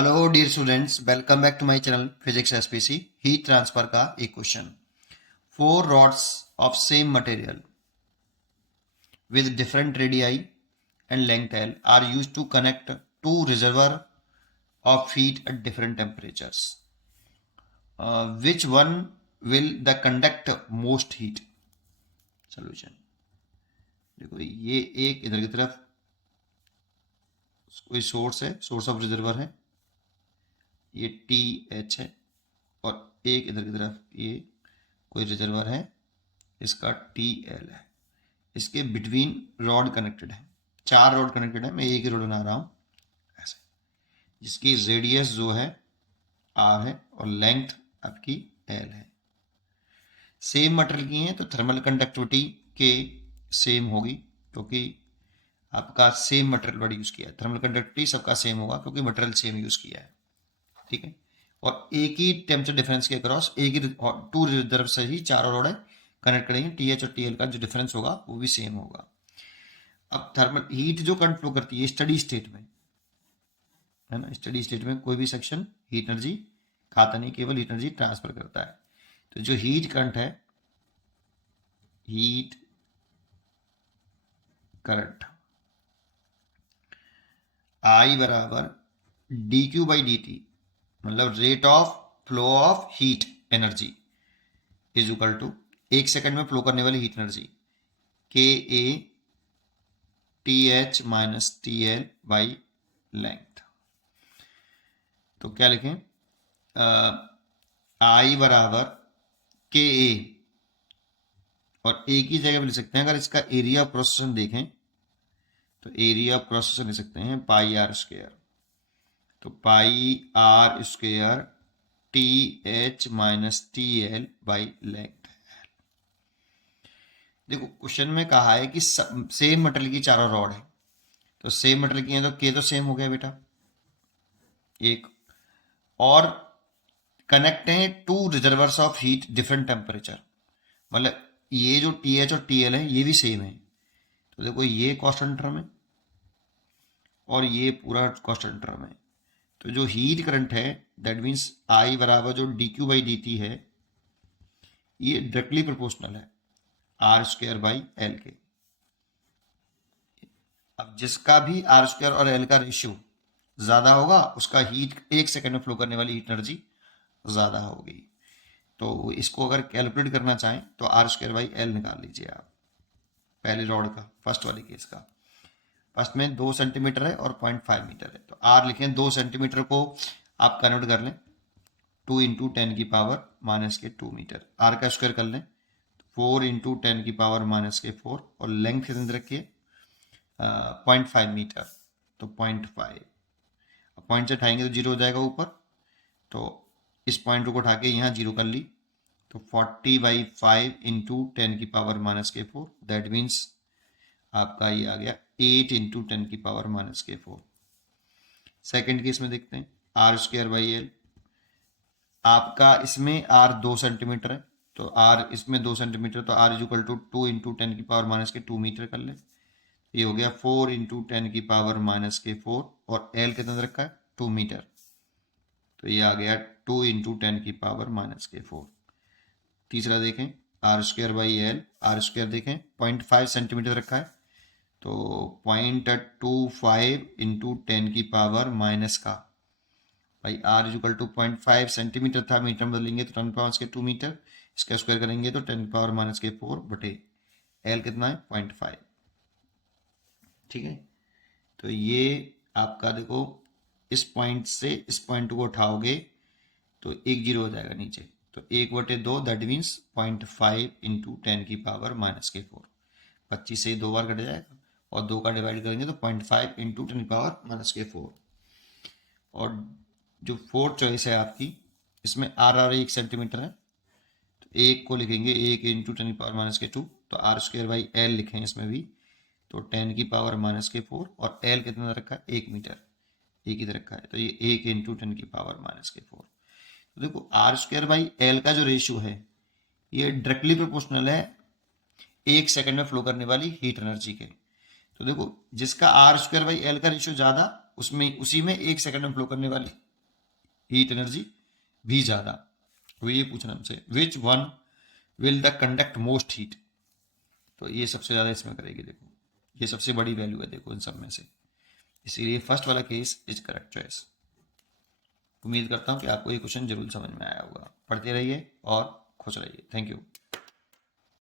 Hello dear students, welcome back to my channel physics SPC. Heat transfer का एक question. Four rods of same material with different radii and length L are used to connect two reservoir of heat at different temperatures. Which one will the conduct most heat? Solution. देखो ये एक इधर की तरफ कोई source है, source of reservoir है, ये टी एच है, और एक इधर की तरफ ये कोई रिजर्वर है, इसका टी एल है। इसके बिटवीन रॉड कनेक्टेड है, चार रॉड कनेक्टेड है। मैं एक ही रॉड बना रहा हूँ ऐसे, जिसकी रेडियस जो है आर है और लेंथ आपकी एल है। सेम मटेरियल की है तो थर्मल कंडक्टिविटी के सेम होगी, क्योंकि आपका सेम मटेरियल वर्ड यूज किया है। थर्मल कंडक्टिविटी सबका सेम होगा क्योंकि मटेरियल सेम यूज किया है, ठीक है। और एक ही टेम्परेचर डिफरेंस के अक्रॉस एक ही टू रिजर्व से ही चारों रॉड कनेक्ट करेंगे। टी एच और टी एल का जो डिफरेंस होगा वो भी सेम होगा। अब थर्मल हीट जो करंट फ्लो करती है स्टडी स्टेट में, है ना, स्टडी स्टेट में कोई भी सेक्शन हीट एनर्जी खाता नहीं, केवल हीट एनर्जी ट्रांसफर करता है। तो जो हीट करंट है, हीट करंट आई बराबर D Q by D T, मतलब rate of flow of heat energy is equal to एक सेकंड में फ्लो करने वाली हीट एनर्जी के A T H minus T L by length. तो क्या लिखें, आई बराबर के ए, और एक ही जगह पे लिख सकते हैं। अगर इसका एरिया ऑफ प्रोसेसन देखें तो एरिया ऑफ प्रोसेसन लिख सकते हैं पाई आर स्क्वायर। तो pi R square T H minus T L by length. देखो क्वेश्चन में कहा है कि सेम मटेरियल की चारों रॉड है, तो सेम मटेरियल की है तो के तो सेम हो गया बेटा एक, और कनेक्ट है two reservoirs of heat different temperature, मतलब ये जो टी एच और टी एल है ये भी सेम है। तो देखो ये कांस्टेंट टर्म है और ये पूरा कांस्टेंट टर्म है। तो जो हीट करंट है दैट मीन्स आई बराबर जो D Q by D T है, ये डायरेक्टली प्रोपोर्शनल है आर स्क्वायर बाई एल के। अब जिसका भी आर स्क्वायर और एल का रेशियो ज्यादा होगा उसका हीट एक सेकंड में फ्लो करने वाली हीट एनर्जी ज्यादा होगी। तो इसको अगर कैलकुलेट करना चाहें तो आर स्क्वायर बाई एल निकाल लीजिए आप, पहले रॉड का, फर्स्ट वाले केस का। फर्स्ट में 2 सेंटीमीटर है और 0.5 मीटर है, तो आर लिखें 2 सेंटीमीटर को आप कन्वर्ट कर लें 2 इंटू 10 की पावर माइनस के 2 मीटर, आर का स्क्वायर कर लें 4 इंटू 10 की पावर माइनस के 4, और लेंथ कितनी रखिए 0.5 मीटर, तो 0.5। पॉइंट से उठाएंगे तो जीरो हो जाएगा ऊपर, तो इस पॉइंट को उठा के यहाँ जीरो कर ली, तो 40/5 इंटू 10 की पावर माइनस के 4, दैट मीन्स आपका ये आ गया 8 इंटू 10 की पावर माइनस के 4। सेकेंड केस में देखते हैं आर स्क्वायर बाई एल, आपका इसमें आर 2 सेंटीमीटर है, तो आर इसमें 2 सेंटीमीटर, तो R is equal to 2 into 10 की पावर माइनस के 2 मीटर कर ले। ये हो गया 4 इंटू 10 की पावर माइनस के 4, और एल कितना रखा है 2 मीटर, तो ये आ गया 2 इंटू 10 की पावर माइनस के 4। तीसरा देखें R square by L, R square देखें 0.5 सेंटीमीटर रखा है, तो 0.25 इंटू 10 की पावर माइनस का, भाई R is equal to 0.5 centimetre था, मीटर में बदलेंगे तो 10 पावर के 2 मीटर, इसका स्क्वायर करेंगे तो 10 पावर माइनस के 4 बटे एल कितना है 0.5, ठीक है। तो ये आपका देखो इस पॉइंट से इस पॉइंट को उठाओगे तो एक जीरो हो जाएगा नीचे, तो 1/2 दैट मीन्स 0.5 इंटू 10 की पावर माइनस के 4, 25 से 2 बार कट जाएगा, और 2 का डिवाइड करेंगे तो 0.5 इंटू 10 की पावर माइनस के 4। और जो फोर्थ चॉइस है आपकी, इसमें आर 1 सेंटीमीटर है, तो एक को लिखेंगे 1 इंटू 10 की पावर माइनस के 2, तो आर स्क्वायर बाई एल लिखें इसमें भी, तो 10 की पावर माइनस के 4, और एल कितना रखा है 1 मीटर, एक इधर रखा है, तो ये 1 इंटू 10 की पावर माइनस के 4। तो देखो आर स्क्वायर बाई एल का जो रेशियो है ये डायरेक्टली प्रोपोर्शनल है एक सेकंड में फ्लो करने वाली हीट एनर्जी के। तो देखो जिसका आर स्क्वायर बाई एल का रेशियो ज्यादा, उसमें उसी में एक सेकंड में फ्लो करने वाली हीट एनर्जी भी ज़्यादा। तो ये पूछना हमसे, which one will the conduct most heat, तो ये सबसे ज़्यादा इसमें करेगी। देखो ये सबसे बड़ी वैल्यू है देखो इन सब में से, इसीलिए फर्स्ट वाला केस इज करेक्ट चॉइस। उम्मीद करता हूँ कि आपको ये क्वेश्चन जरूर समझ में आया होगा। पढ़ते रहिए और खुश रहिए। Thank you.